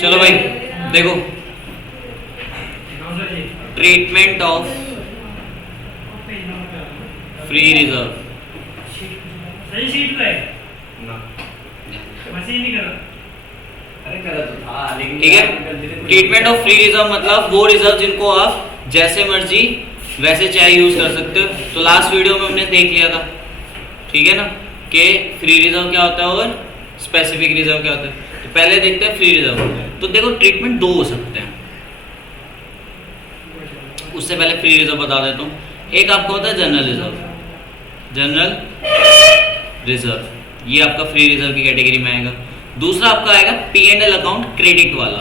चलो भाई देखो, ट्रीटमेंट ऑफ फ्री रिजर्व। सही सीट पे ना मशीन नहीं करा। अरे करा तो था लेकिन ठीक है, ट्रीटमेंट ऑफ फ्री रिजर्व मतलब वो रिजर्व जिनको आप जैसे मर्जी वैसे चाहे यूज कर सकते हो। तो लास्ट वीडियो में हमने देख लिया था, ठीक है ना, कि फ्री रिजर्व क्या होता है और स्पेसिफिक रिजर्व क्या होता है। तो पहले देखते हैं फ्री रिजर्व। तो देखो ट्रीटमेंट दो हो सकते हैं, उससे पहले फ्री रिजर्व बता देता हूँ। एक आपका होता है जनरल रिजर्व, जनरल रिजर्व ये आपका फ्री रिजर्व की कैटेगरी में आएगा। दूसरा आपका आएगा P&L अकाउंट क्रेडिट वाला।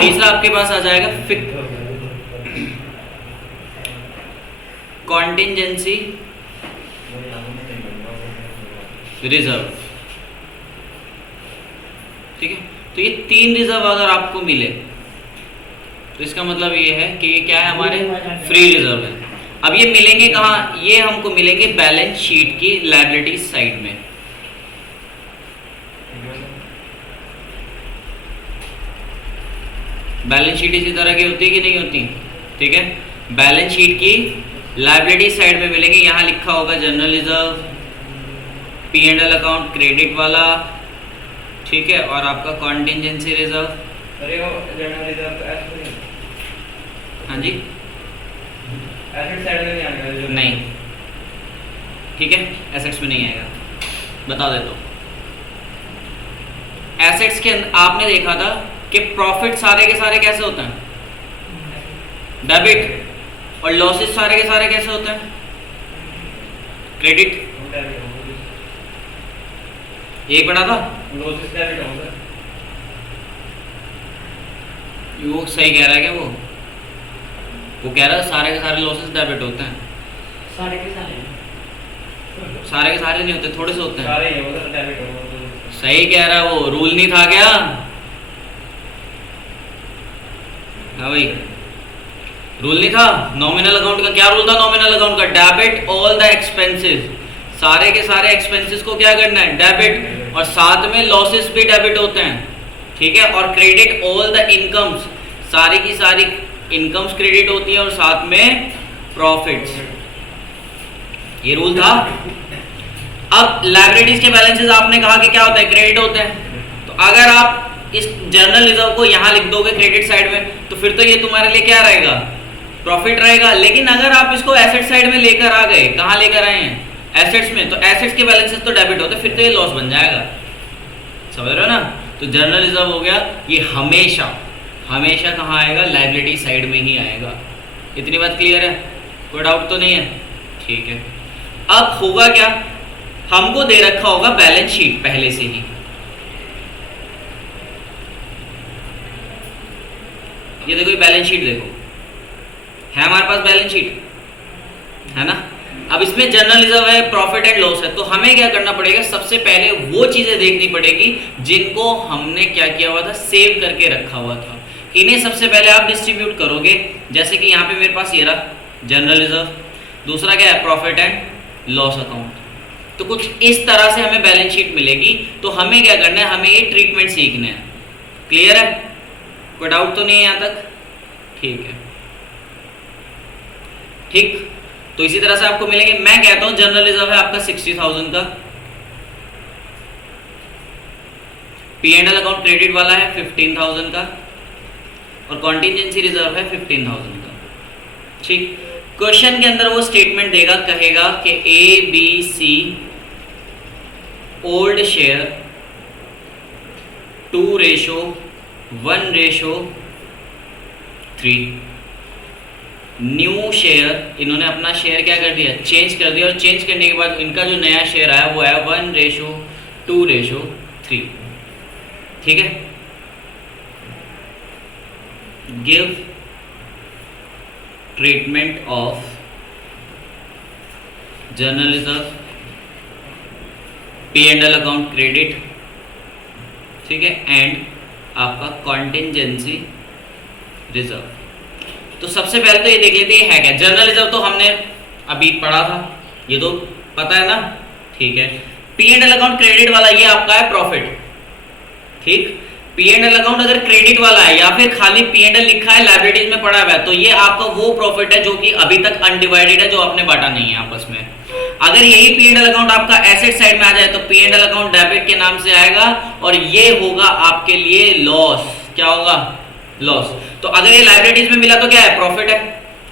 तीसरा आपके पास आ जाएगा कॉन्टिजेंसी रिजर्व। ठीक है, तो ये तीन रिजर्व अगर आपको मिले तो इसका मतलब ये है कि ये क्या है, हमारे फ्री रिजर्व है। अब ये मिलेंगे कहाँ? ये हमको मिलेंगे बैलेंस शीट की लायबिलिटी साइड में। बैलेंस शीट इसी तरह की होती है कि नहीं होती? ठीक है, बैलेंस शीट की लायबिलिटी साइड में मिलेंगे। यहाँ लिखा होगा general reserve, P&L account credit वाला, ठीक है, और आपका कॉन्टिजेंसी रिजर्व। अरे वो जनरल रिजर्व तो ऐसे नहीं, हाँ जी, एसेट साइड में नहीं आएगा नहीं, ठीक है, एसेट्स में नहीं आएगा। बता देता हूँ, एसेट्स के अंदर आपने देखा था कि प्रॉफिट सारे के सारे कैसे होते हैं? डेबिट, और लॉसेस सारे के सारे कैसे होते हैं? क्रेडिट। यही पढ़ा था, लॉसेस डेबिट होगा। वो सही कह रहा है क्या? वो कह रहा है सारे के सारे लॉसेस डेबिट होते हैं। सारे के सारे नहीं होते, थोड़े से होते हैं। सारे ही होगा डेबिट होगा। सही कह रहा है, वो रूल नहीं था क्या? हाँ भाई, रूल नहीं था नॉमिनल अकाउंट का? क्या रूल था नॉमिनल अकाउंट का? डेबिट ऑल द एक्सपेंसेस, सारे के सारे एक्सपेंसेस को क्या करना है? डेबिट, और साथ में लॉसेस भी डेबिट होते हैं, ठीक है। और क्रेडिट ऑल द इनकम्स, सारी की सारी इनकम्स क्रेडिट होती है, और साथ में प्रॉफिट्स। ये रूल था। अब लायबिलिटीज के बैलेंसेस आपने कहा कि क्या होता है? क्रेडिट होते हैं। तो अगर आप इस जनरल रिजर्व को यहाँ लिख दोगे क्रेडिट साइड में, तो फिर तो ये तुम्हारे लिए क्या रहेगा? प्रॉफिट रहेगा। लेकिन अगर आप इसको एसेट साइड में लेकर आ गए, कहाँ लेकर आए हैं? एसेट्स में, तो एसेट्स के बैलेंसेस तो डेबिट होते, फिर तो ये लॉस बन जाएगा। समझ रहे हो ना? तो जनरल रिजर्व हो गया, ये हमेशा हमेशा कहाँ आएगा? लायबिलिटी साइड में ही आएगा। इतनी बात क्लियर है? कोई डाउट तो नहीं है? ठीक है। अब होगा क्या, हमको दे रखा होगा बैलेंस शीट पहले से ही। ये देखो, ये बैलेंस शीट देखो, है हमारे पास बैलेंस शीट, है ना। अब इसमें जनरल रिजर्व है, प्रॉफिट एंड लॉस है। तो हमें क्या करना पड़ेगा? सबसे पहले वो चीजें देखनी पड़ेगी जिनको हमने क्या किया हुआ था? सेव करके रखा हुआ था। इन्हें सबसे पहले आप डिस्ट्रीब्यूट करोगे। जैसे कि यहाँ पे मेरे पास ये रहा जनरल रिजर्व, दूसरा क्या है? Profit and loss account. तो कुछ इस तरह से हमें बैलेंस शीट मिलेगी। तो हमें क्या करना है? हमें ये ट्रीटमेंट सीखना है। क्लियर है? कोई डाउट तो नहीं है यहाँ तक? ठीक है, ठीक। तो इसी तरह से आपको मिलेंगे। मैं कहता हूं जनरल रिजर्व है आपका 60,000 का, P&L अकाउंट क्रेडिट वाला है 15,000 का, और कॉन्टिजेंसी रिजर्व है 15,000 का। ठीक। क्वेश्चन के अंदर वो स्टेटमेंट देगा, कहेगा कि ABC old share 2:1:3, new share, इन्होंने अपना शेयर क्या कर दिया? चेंज कर दिया, और चेंज करने के बाद इनका जो नया शेयर आया वो है 1:2:3। ठीक है। Give treatment of general reserve, P&L account credit, ठीक है, एंड आपका कॉन्टिजेंसी रिजर्व। तो सबसे पहले तो ये देख लेते हैं है क्या। जनरल रिजर्व तो हमने अभी पढ़ा था, ये तो पता है ना, ठीक है। P&L अकाउंट क्रेडिट वाला ये आपका है प्रॉफिट, ठीक। पी एंड एल अकाउंट अगर क्रेडिट वाला है या फिर खाली पी एंड एल लिखा है लायबिलिटीज में पड़ा हुआ है, तो ये आपका वो प्रॉफिट है जो कि अभी तक अनडिवाइडेड है, जो आपने बांटा नहीं है आपस में। अगर यही पी एंड एल अकाउंट आपका एसेट साइड में आ जाए तो P and L account debit के नाम से आएगा और ये होगा आपके लिए लॉस। क्या होगा? लॉस। तो अगर ये लायबिलिटीज में मिला तो क्या है? प्रॉफिट है।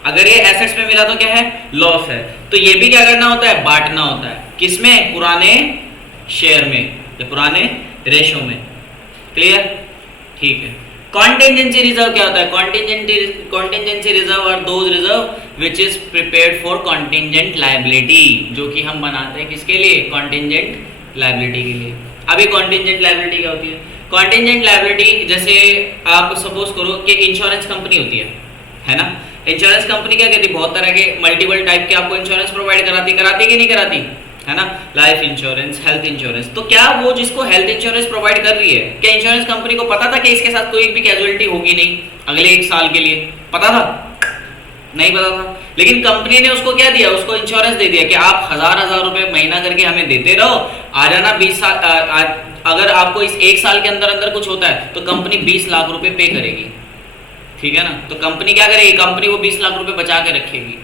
अगर ये एसेट्स में मिला तो क्या है? लॉस है। तो ये भी क्या करना होता है? बांटना होता है। किसमें? पुराने शेयर में या पुराने रेशो में। क्लियर? ठीक है। कॉन्टिजेंसी रिजर्व क्या होता है? कॉन्टिजेंसी रिजर्व और those reserve which is prepared for contingent liability, जो कि हम बनाते हैं किसके लिए? कॉन्टिजेंट लायबिलिटी के लिए। अभी कॉन्टिजेंट लायबिलिटी क्या होती है? कॉन्टिजेंट लायबिलिटी जैसे आप सपोज करो कि इंश्योरेंस कंपनी होती है ना? इंश्योरेंस कंपनी क्या कहती है? बहुत तरह के मल्टीपल टाइप के आपको इंश्योरेंस प्रोवाइड कराती कि नहीं कराती, है ना? Life insurance, health insurance. तो क्या वो जिसको हेल्थ इंश्योरेंस प्रोवाइड कर रही है, क्या इंश्योरेंस कंपनी को पता था कि इसके साथ कोई भी कैजुअलिटी होगी नहीं अगले 1 साल के लिए? पता था? नहीं पता था। लेकिन कंपनी ने उसको क्या दिया? उसको इंश्योरेंस दे दिया कि आप हजार रुपए महीना करके हमें देते रहो, आ जाना 20 साल, अगर आपको इस 1 साल के अंदर अंदर कुछ होता है तो कंपनी 20 लाख रुपए पे करेगी। ठीक है ना? तो कंपनी क्या करेगी? कंपनी वो 20 लाख रुपए बचा के रखेगी।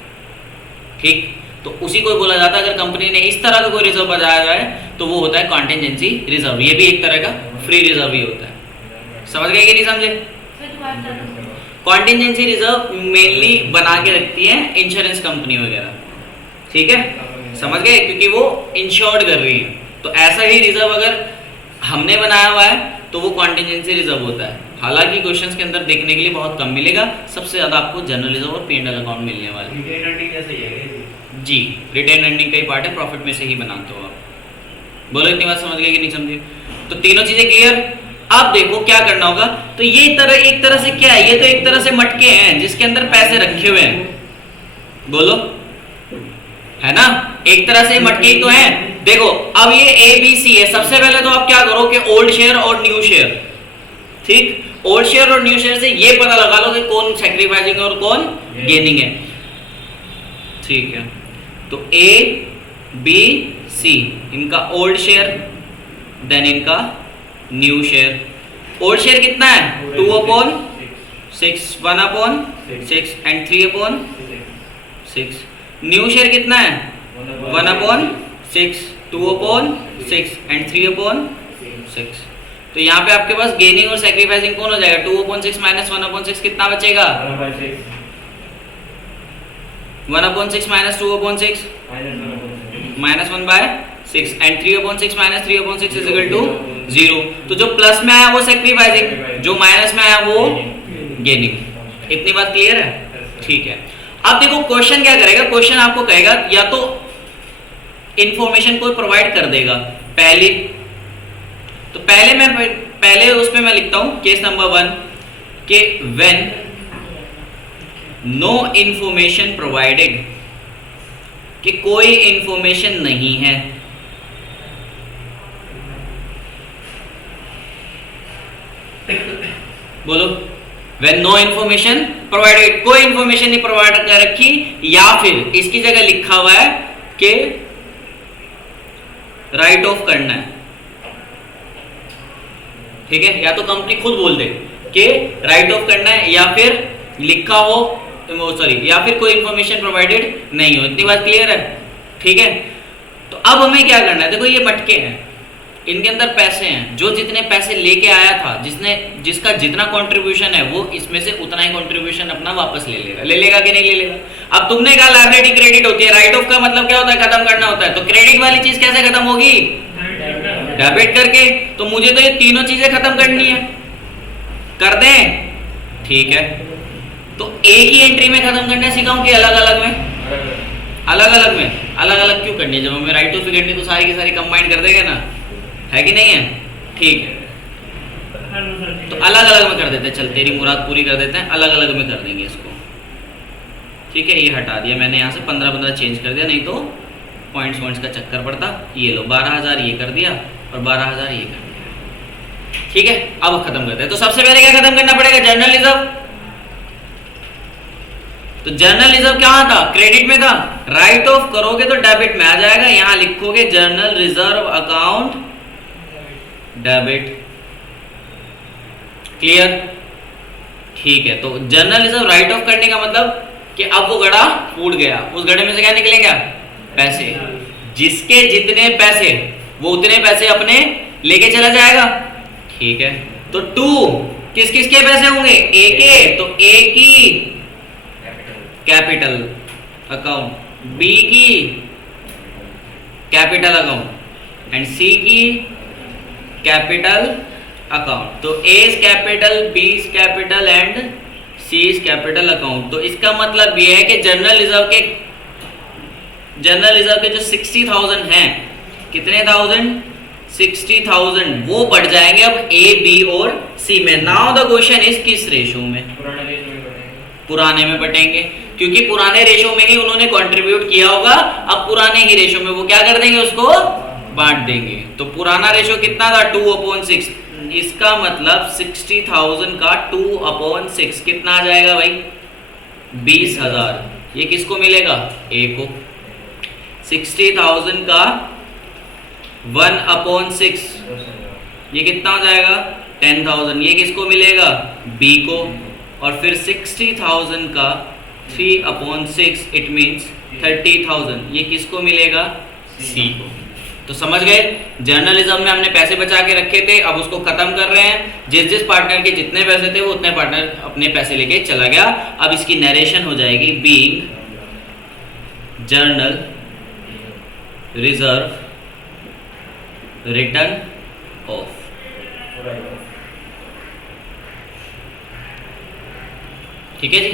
ठीक, तो उसी को बोला जाता है, अगर कंपनी ने इस तरह का कोई रिजर्व बचाया जाए तो वो होता है कॉन्टिजेंसी रिजर्व। ये भी एक तरह का फ्री रिजर्व ही होता है। समझ गए कि नहीं समझे? कॉन्टिजेंसी रिजर्व मेनली बना के रखती है इंश्योरेंस कंपनी वगैरह। ठीक है, समझ गए? क्योंकि वो इंश्योर्ड कर रही है। तो ऐसा ही रिजर्व अगर हमने बनाया हुआ है तो वो कॉन्टिजेंसी रिजर्व होता है। हालांकि क्वेश्चंस के अंदर देखने के लिए बहुत कम मिलेगा, सबसे ज्यादा आपको जनरल रिजर्व और पी एंड एल अकाउंट मिलने वाले जी। रिटेन अर्निंग का ही पार्ट है, प्रॉफिट में से ही बनाते हो आप। बोलो इतनी बात समझ गए कि नहीं समझे? तो तीनों चीजें क्लियर। अब देखो क्या करना होगा। तो ये एक तरह से क्या है? ये तो एक तरह से मटके हैं जिसके अंदर पैसे रखे हुए हैं। बोलो, है ना? एक तरह से मटके ही तो हैं। देखो अब ये ए बी सी है। सबसे पहले तो आप क्या करो कि ओल्ड शेयर और न्यू शेयर, ठीक, ओल्ड शेयर और न्यू शेयर से ये पता लगा लो कि कौन सैक्रिफाइसिंग और कौन गेनिंग है। ठीक है, तो ए बी सी इनका ओल्ड शेयर, देन इनका न्यू शेयर। ओल्ड शेयर कितना है? 2/6, 1/6 एंड 3/6। न्यू शेयर कितना है? 1/6, 2/6 एंड 3/6। तो यहाँ पे आपके पास गेनिंग और सैक्रिफाइसिंग कौन हो जाएगा? 2/6 माइनस 1/6 कितना बचेगा? 1/6 minus 2/6 minus 1/6 and 3/6 minus 3/6 is equal to 0। तो जो प्लस में आया वो सैक्रिफाइसिंग, जो माइनस में आया वो गेनिंग। इतनी बात क्लियर है? ठीक है। अब देखो क्वेश्चन क्या करेगा। क्वेश्चन आपको कहेगा या तो इंफॉर्मेशन कोई प्रोवाइड कर देगा पहले, तो पहले उस पे मैं लिखता हूं केस नंबर 1 के व्हेन नो इंफॉर्मेशन प्रोवाइडेड, कि कोई इंफॉर्मेशन नहीं है। बोलो, व्हेन नो इंफॉर्मेशन प्रोवाइडेड, कोई इंफॉर्मेशन नहीं प्रोवाइड कर रखी, या फिर इसकी जगह लिखा हुआ है कि राइट ऑफ करना है। ठीक है, या तो कंपनी खुद बोल दे कि राइट ऑफ करना है, या फिर लिखा हो सॉरी, या फिर कोई इंफॉर्मेशन प्रोवाइडेड नहीं हो। इतनी बात क्लियर है? ठीक है, तो अब हमें क्या करना है। देखो ये मटके हैं, इनके अंदर पैसे हैं। जो जितने पैसे लेके आया था, जिसका जितना कंट्रीब्यूशन है वो इसमें से उतना ही कंट्रीब्यूशन अपना वापस ले लेगा कि नहीं ले लेगा? अब तुमने कहा लायबिलिटी क्रेडिट होती है, राइट ऑफ का मतलब क्या होता है? खत्म करना होता है। तो क्रेडिट वाली चीज कैसे खत्म होगी? डेबिट करके। तो मुझे तो ये तीनों चीजें खत्म करनी है, कर दें? ठीक है, तो एक ही एंट्री में खत्म करने सिखाऊं कि अलग अलग में? अलग अलग में। अलग अलग क्यों करनी है? जब हमें राइट ऑफ करनी तो सारी की सारी कंबाइन कर देंगे ना, है कि नहीं है? ठीक है, तो अलग अलग में कर देते हैं। चल तेरी मुराद पूरी कर देते हैं, अलग अलग में कर देंगे इसको। ठीक है, ये हटा दिया मैंने, यहाँ से 15 चेंज कर दिया, नहीं तो पॉइंट्स का चक्कर पड़ता। ये लो 12,000 ये कर दिया और 12,000 ये कर दिया। ठीक है, अब खत्म करते हैं। तो सबसे पहले क्या खत्म करना पड़ेगा? General reserve. तो जनरल रिजर्व कहाँ था? क्रेडिट में था। राइट ऑफ करोगे तो डेबिट में आ जाएगा। यहां लिखोगे general reserve account debit. Clear? ठीक है, तो जनरल रिजर्व राइट ऑफ करने का मतलब कि अब वो घड़ा फूट गया, उस घड़े में से क्या निकलेंगे? पैसे। जिसके जितने पैसे वो उतने पैसे अपने लेके चला जाएगा। ठीक है, तो 2 किस किस के पैसे होंगे? ए के, तो ए की कैपिटल अकाउंट, बी की कैपिटल अकाउंट एंड सी की कैपिटल अकाउंट। तो A is capital, B is capital and C is capital account. तो इसका मतलब ये है कि जनरल रिजर्व के जो 60,000 हैं, कितने थाउजेंड? 60,000, वो बढ़ जाएंगे अब ए, बी और सी में। नाउ द क्वेश्चन इज किस रेशो में? पुराने में बटेंगे, क्योंकि पुराने रेशो में ही उन्होंने कंट्रीब्यूट किया होगा। अब पुराने ही रेशो में वो क्या कर देंगे? उसको बांट देंगे। तो पुराना रेशो कितना था? 2/6। इसका मतलब 60,000 का 2/6 कितना आ जाएगा भाई? 20,000। ये किसको मिलेगा? ए को। 60,000 का 1/6 ये कितना हो जाएगा? 10,000। ये किसको मिलेगा? बी को। और फिर 60,000 का 3/6 इट मीन्स 30,000 ये किसको मिलेगा? सी को। तो समझ गए, जर्नलिज्म में हमने पैसे बचा के रखे थे, अब उसको खत्म कर रहे हैं। जिस जिस पार्टनर के जितने पैसे थे वो उतने पार्टनर अपने पैसे लेके चला गया। अब इसकी नरेशन हो जाएगी being journal reserve return of. ठीक है जी,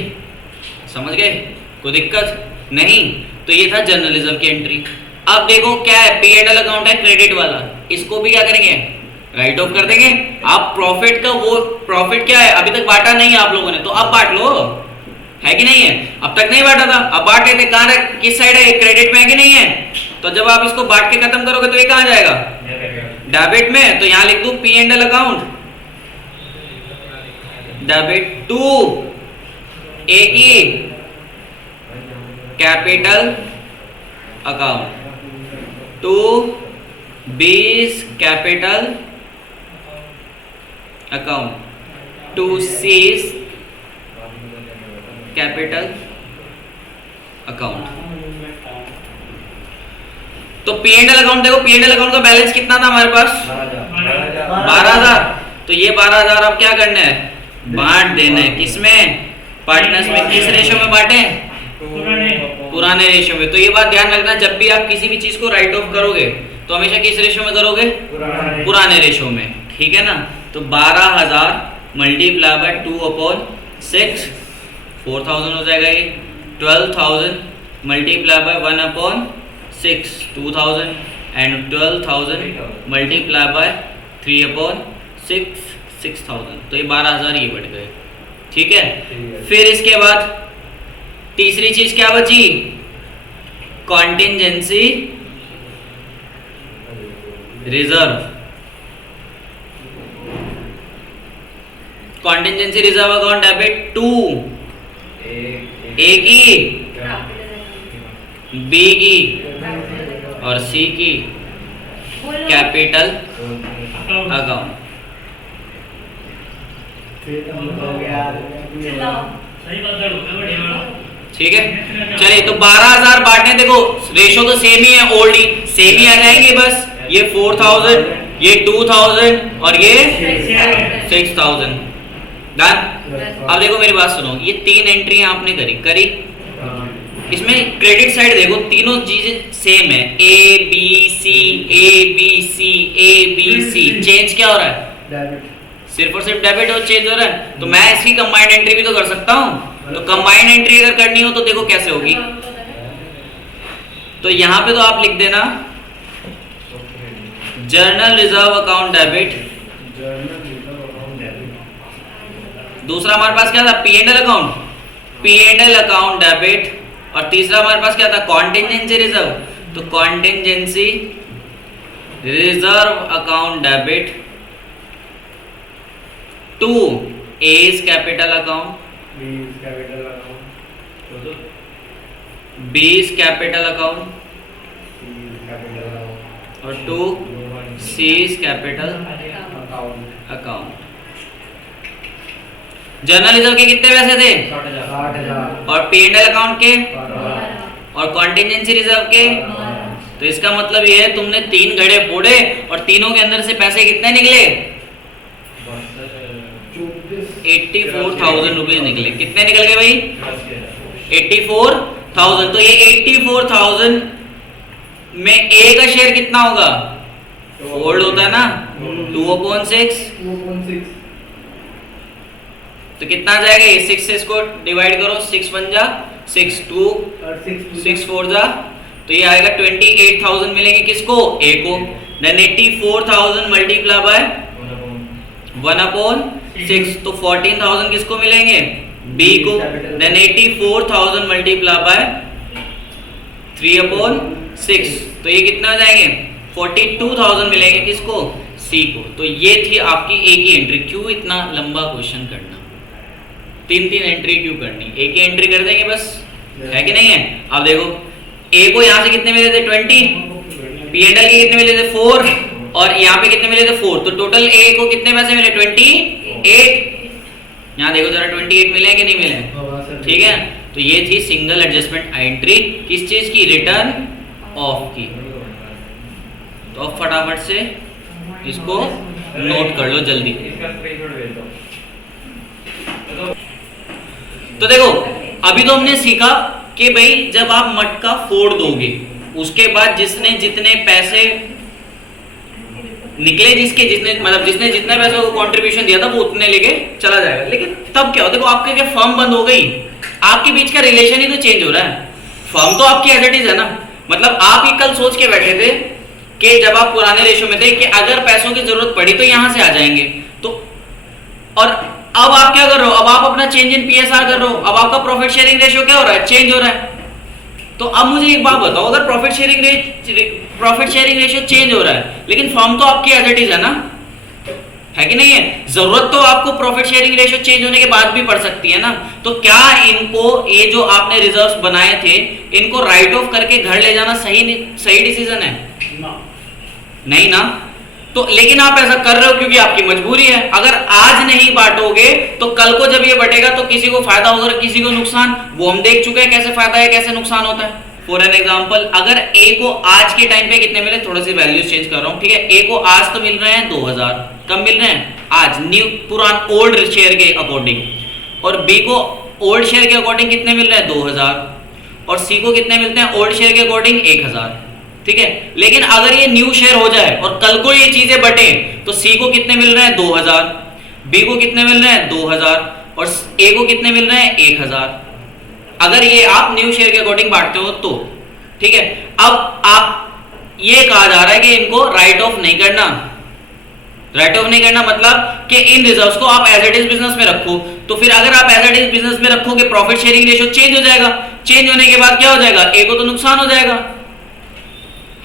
समझ गए? कोई दिक्कत नहीं? तो ये था जर्नलिज्म की एंट्री। अब देखो क्या है, पी एंड एल अकाउंट है क्रेडिट वाला, इसको भी क्या करेंगे? राइट ऑफ कर देंगे। आप प्रॉफिट का वो प्रॉफिट क्या है, अभी तक बांटा नहीं है आप लोगों ने, तो अब बांट लो, है कि नहीं है? अब तक नहीं बांटा था, अब बांटे थे। कहाँ किस साइड है? क्रेडिट में है कि नहीं है? तो जब आप इसको बांट के खत्म करोगे तो ये कहाँ जाएगा? डेबिट में। तो यहां लिख दूं P and L account, debit to A की कैपिटल अकाउंट, टू बी's कैपिटल अकाउंट, टू सी's कैपिटल अकाउंट। तो पी एंड एल अकाउंट देखो, पी एंड एल अकाउंट का बैलेंस कितना था हमारे पास? 12,000। तो ये 12,000 अब क्या करना है? बांट देना है। किसमें? पार्टनर्स में। किस रेशो में बांटे? पुराने रेशो में। तो ये बात ध्यान रखना, जब भी आप किसी भी चीज को राइट ऑफ करोगे तो हमेशा किस रेशो में करोगे? पुराने रेशो में। ठीक है ना? तो 12,000 मल्टीप्लाई बाय 2/6 4,000 हो जाएगा। ये 12,000 multiply by 1/6 2,000 and 12,000 multiply by 3/6 6,000। तो ये 12,000 ये बढ़ गए। ठीक है? फिर इसके बाद तीसरी चीज क्या बची? Contingency reserve. Contingency reserve account debit to A की, बी की और सी की कैपिटल अकाउंट। ठीक है, चलिए तो 12,000 बांटने। देखो रेशो तो सेम ही है, ओल्ड ही सेम ही आ जाएंगे बस। ये 4,000, ये 2,000 और ये 6,000 डन। अब देखो मेरी बात सुनो, ये 3 एंट्री आपने करी। इसमें क्रेडिट साइड देखो, तीनों चीजें सेम है, A B C A B C A B C. Change क्या हो रहा है? सिर्फ और सिर्फ डेबिट और चेंज हो रहा है। तो मैं इसकी कंबाइंड एंट्री भी तो कर सकता हूँ। तो कंबाइंड एंट्री अगर करनी हो तो देखो कैसे होगी। तो यहां पे तो आप लिख देना जर्नल रिजर्व अकाउंट डेबिट। दूसरा हमारे पास क्या था? P and L account, P and L account debit. और तीसरा हमारे पास क्या था? Contingency reserve. तो contingency reserve account debit to A's capital account, बी's कैपिटल अकाउंट और टू सी's कैपिटल अकाउंट। जर्नल रिजर्व के कितने पैसे थे? 60,000 और P&L अकाउंट के 12 और कॉन्टिजेंसी रिजर्व के। तो इसका मतलब ये है तुमने 3 घड़े फोड़े और तीनों के अंदर से पैसे कितने निकले? 84,000 रुपीज निकले। कितने निकल गए भाई? 84,000। तो ये 84,000 में A का शेयर कितना होगा? फोल्ड होता है ना, 2/6। तो कितना आ जाएगा ये? 6 से इसको डिवाइड करो, 6 1 जा 6, 2 6 4 जा, तो ये आएगा 28,000 मिलेंगे किसको? A को। देन 84,000 मल्टीप्लाई बाय 1/6, तो 14,000 किसको मिलेंगे? B को। देन 84,000 मल्टीप्लाई बाय 3/6, तो ये कितना आ जाएंगे? 42,000 मिलेंगे किसको? C को। तो ये थी आपकी A की एंट्री। क्यों इतना लंबा क्वेश्चन करना? 3 एंट्री क्यों करनी? एक ही एंट्री कर देंगे बस, है कि नहीं है? अब देखो A को यहाँ से कितने मिले थे? 20, P&L के कितने मिले थे? 4, और यहाँ पे कितने मिले थे? 4। तो टोटल A को कितने पैसे मिले? 28। यहाँ देखो जरा 28 मिले कि नहीं मिले? ठीक है, तो ये थी सिंगल एडजस्टमेंट एंट्री किस चीज की? रिटर्न ऑफ की। तो अब फटाफट से इसको नोट कर लो जल्दी। इसका स्क्रीनशॉट भेज दो। तो देखो अभी तो हमने सीखा कि भाई जब आप मटका फोड़ दोगे उसके बाद जिसने जितने पैसे निकले, जिसने जितने पैसे को कंट्रीब्यूशन दिया था वो उतने लेके चला जाएगा। लेकिन तब क्या हो? देखो आपके क्या फर्म बंद हो गई, आपके बीच का रिलेशन ही तो चेंज हो रहा है। फर्म तो आपकी एज इट इज है ना। मतलब आप ही कल सोच के बैठे थे कि जब आप पुराने रेशो में थे कि अगर पैसों की जरूरत पड़ी तो यहां से आ जाएंगे, तो और अब आप क्या कर रहे हो? अब आप अपना चेंज इन पीएसआर कर रहे हो। अब आपका प्रॉफिट शेयरिंग रेशियो क्या हो रहा है? चेंज हो रहा है। तो अब मुझे एक बात बताओ, अगर प्रॉफिट शेयरिंग रेशियो चेंज हो रहा है लेकिन फर्म तो आपकी एज इट इज है ना, है कि नहीं है? जरूरत तो आपको प्रॉफिट शेयरिंग रेशियो चेंज होने के बाद भी पड़ सकती है ना। तो क्या इनको, ये जो आपने रिजर्व्स बनाए थे, इनको राइट ऑफ करके घर ले जाना सही डिसीजन है? नहीं ना। तो लेकिन आप ऐसा कर रहे हो क्योंकि आपकी मजबूरी है। अगर आज नहीं बांटोगे तो कल को जब ये बटेगा तो किसी को फायदा होगा, किसी को नुकसान। वो हम देख चुके हैं कैसे फायदा है, कैसे नुकसान होता है। फॉर एन एग्जांपल, अगर A को आज के टाइम पे कितने मिले? थोड़ी सी वैल्यूज चेंज कर रहा हूं, ठीक है। A को आज तो मिल रहे हैं 2000। कब मिल रहे हैं? आज, न्यू पुरान ओल्ड शेयर के अकॉर्डिंग। और B को ओल्ड शेयर के अकॉर्डिंग कितने मिल रहे हैं? 2000। और C को कितने मिलते हैं ओल्ड शेयर के अकॉर्डिंग? 1000। ठीक है। लेकिन अगर ये न्यू शेयर हो जाए और कल को ये चीजें बटे तो C को कितने मिल रहे हैं? 2000, B को कितने मिल रहे हैं? 2000, और A को कितने मिल रहे हैं? 1000। अगर ये आप न्यू शेयर के अकॉर्डिंग बांटते हो तो ठीक है। अब आप ये कहा जा रहा है कि इनको राइट ऑफ नहीं करना। राइट ऑफ नहीं करना मतलब कि इन रिजर्व्स को आप एज इट इज बिजनेस में रखो। तो फिर अगर आप एज इट इज बिजनेस में रखोगे प्रॉफिट शेयरिंग रेशियो चेंज हो जाएगा। चेंज होने के बाद क्या हो जाएगा? A को तो नुकसान हो जाएगा,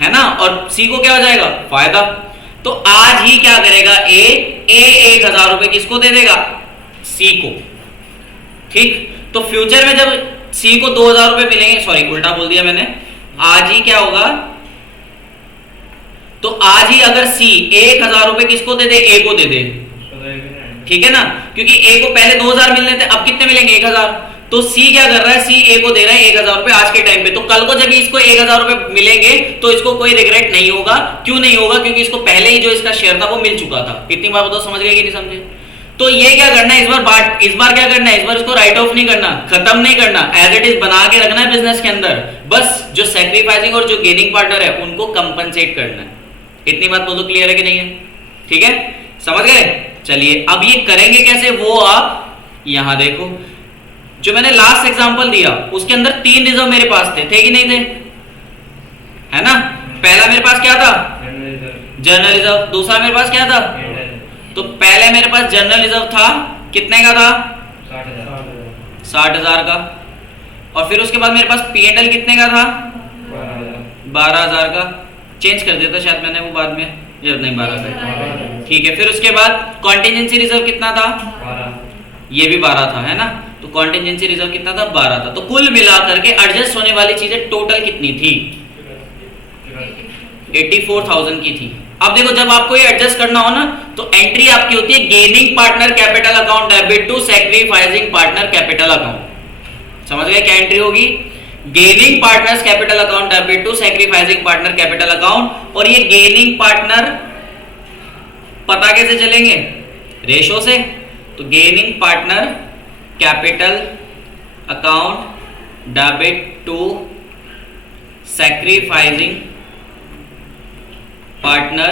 है ना, और C को क्या हो जाएगा? फायदा। तो आज ही क्या करेगा? A 1000 रुपए किसको दे देगा? C को। ठीक। तो फ्यूचर में जब C को 2000 रुपए मिलेंगे, सॉरी उल्टा बोल दिया मैंने, आज ही क्या होगा? तो आज ही अगर C 1000 रुपए किसको दे दे? A को दे दे, ठीक है ना, क्योंकि A को पहले 2000 मिलने थे, अब कितने मिलेंगे? 1000। तो C क्या कर रहा है? C A को दे रहा है 1000 रुपए आज के टाइम पे। तो कल को जब इसको 1000 रुपए मिलेंगे तो इसको कोई रिग्रेट नहीं होगा। क्यों नहीं होगा? क्योंकि इसको पहले ही जो इसका शेयर था वो मिल चुका था। कितनी बार बताओ, समझ गए कि नहीं समझे? तो ये क्या करना है? इस बार क्या करना है? इस बार इसको राइट ऑफ नहीं करना, खत्म नहीं करना, एज इट इज बना के रखना है बिजनेस के अंदर। बस जो सैक्रिफाइसिंग और जो गेनिंग पार्टनर है उनको कंपनसेट करना है। इतनी बात बोलो, क्लियर है कि नहीं है? ठीक है, समझ गए? चलिए अब ये करेंगे कैसे वो आप यहां देखो। जो मैंने लास्ट एग्जांपल दिया उसके अंदर 3 रिजर्व मेरे पास थे कि नहीं थे? है ना। पहला मेरे पास क्या था? General reserve. दूसरा मेरे पास क्या था? तो पहले मेरे पास जनरल रिजर्व था, कितने का था? 60,000 का। और फिर उसके बाद मेरे पास P&L कितने का था? 12,000 का। चेंज कर देता शायद मैंने वो बाद में, नहीं 12,000, ठीक है। फिर उसके बाद कॉन्टिजेंसी रिजर्व कितना था? ये भी 12 था, है ना। तो कॉन्टिजेंसी रिजर्व कितना था? 12 था। तो कुल मिलाकर के एडजस्ट होने वाली चीजें टोटल कितनी थी? 84,000 की थी। अब देखो जब आपको ये एडजस्ट करना हो ना तो एंट्री आपकी होती है gaining partner capital account debit to sacrificing partner capital account. समझ गए क्या एंट्री होगी? Gaining partners capital account debit to sacrificing partner capital account. और ये गेनिंग पार्टनर पता कैसे चलेंगे? रेशो से। तो gaining partner capital account debit to sacrificing partner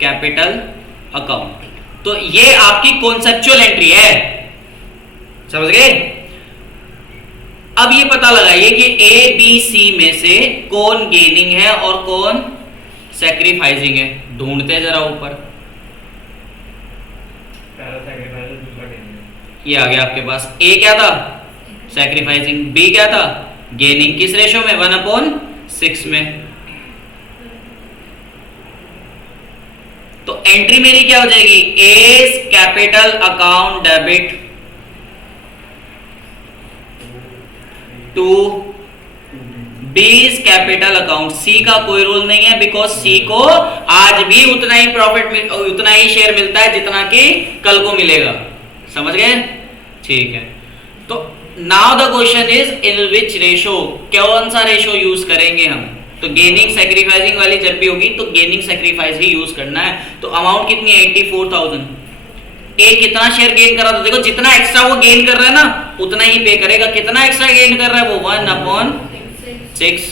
capital account. तो ये आपकी कॉन्सेप्चुअल एंट्री है, समझ गए? अब ये पता लगाइए कि ए बी सी में से कौन गेनिंग है और कौन सैक्रिफाइसिंग है। ढूंढते जरा ऊपर। पहला सैक्रिफाइस, दूसरा गेनिंग। ये आ गया आपके पास। ए क्या था? सैक्रिफाइसिंग। बी क्या था? गेनिंग। किस रेशो में? 1/6 में। तो एंट्री मेरी क्या हो जाएगी? A's capital account debit to B's capital account. C का कोई रोल नहीं है बिकॉज सी को आज भी उतना ही प्रॉफिट, उतना ही शेयर मिलता है जितना कि कल को मिलेगा। समझ गए? ठीक है। तो now the question is in which ratio, कौन सा रेशो यूज करेंगे हम? तो गेनिंग सैक्रिफाइसिंग वाली जब भी होगी तो गेनिंग सैक्रिफाइस ही यूज करना है। तो अमाउंट कितनी है? 84,000। ए कितना शेयर गेन कर रहा था? देखो जितना एक्स्ट्रा वो गेन कर रहा है ना उतना ही पे करेगा। कितना एक्स्ट्रा गेन कर रहा है वो? 1/6।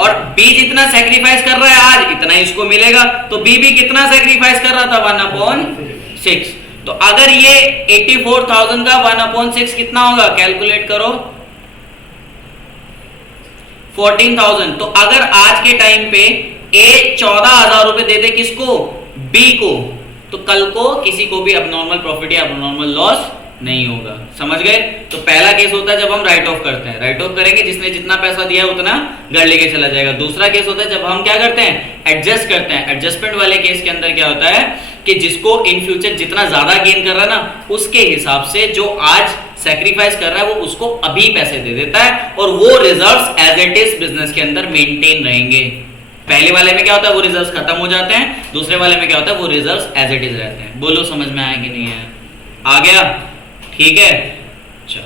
और बी जितना सैक्रिफाइस कर रहा है आज इतना ही इसको मिलेगा। तो बी भी कितना सैक्रिफाइस कर रहा था? 1/6। तो अगर ये 84,000 का 1/6 कितना होगा? कैलकुलेट करो। 14,000। तो अगर आज के टाइम पे ए 14,000 रुपए दे दे किसको? बी को, तो कल को किसी को भी अबनॉर्मल प्रॉफिट या अबनॉर्मल लॉस नहीं होगा। समझ गए? तो पहला केस होता है जब हम राइट ऑफ करते हैं। राइट ऑफ करेंगे, जिसने जितना पैसा दिया है उतना घर लेके चला जाएगा। दूसरा केस होता है जब हम क्या करते हैं? एडजस्ट करते हैं। एडजस्टमेंट वाले केस के अंदर क्या होता है कि जिसको इन फ्यूचर जितना ज्यादा गेन कर रहा है ना उसके हिसाब से जो आज सैक्रिफाइस कर रहा है वो उसको अभी पैसे दे देता है और वो reserves as it is business के अंदर मेंटेन रहेंगे। पहले वाले में क्या होता है? वो रिजर्व्स खत्म हो जाते हैं। दूसरे वाले में क्या होता है? वो रिजर्व्स एज इट इज रहते हैं। बोलो समझ में आया कि नहीं है? आ गया? ठीक है। चलो,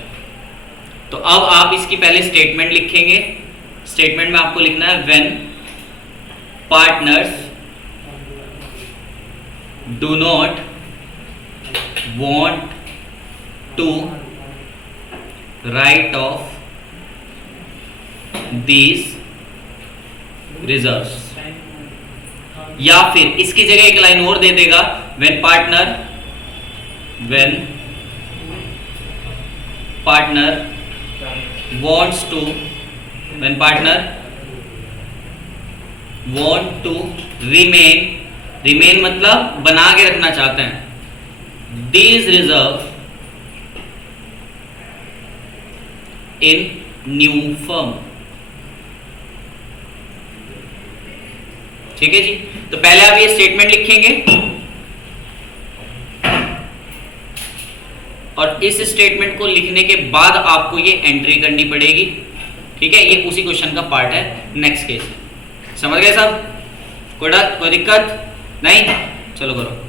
तो अब आप इसकी पहले स्टेटमेंट लिखेंगे। स्टेटमेंट में आपको लिखना है when partners do not want to write off these reserves, या फिर इसकी जगह एक लाइन और दे देगा when partner wants to want to remain मतलब बना के रखना चाहते हैं these reserves in new firm। ठीक है जी। तो पहले आप ये स्टेटमेंट लिखेंगे और इस स्टेटमेंट को लिखने के बाद आपको ये एंट्री करनी पड़ेगी। ठीक है, ये उसी क्वेश्चन का पार्ट है। नेक्स्ट केस समझ गए सब? कोई दिक्कत नहीं? चलो करो।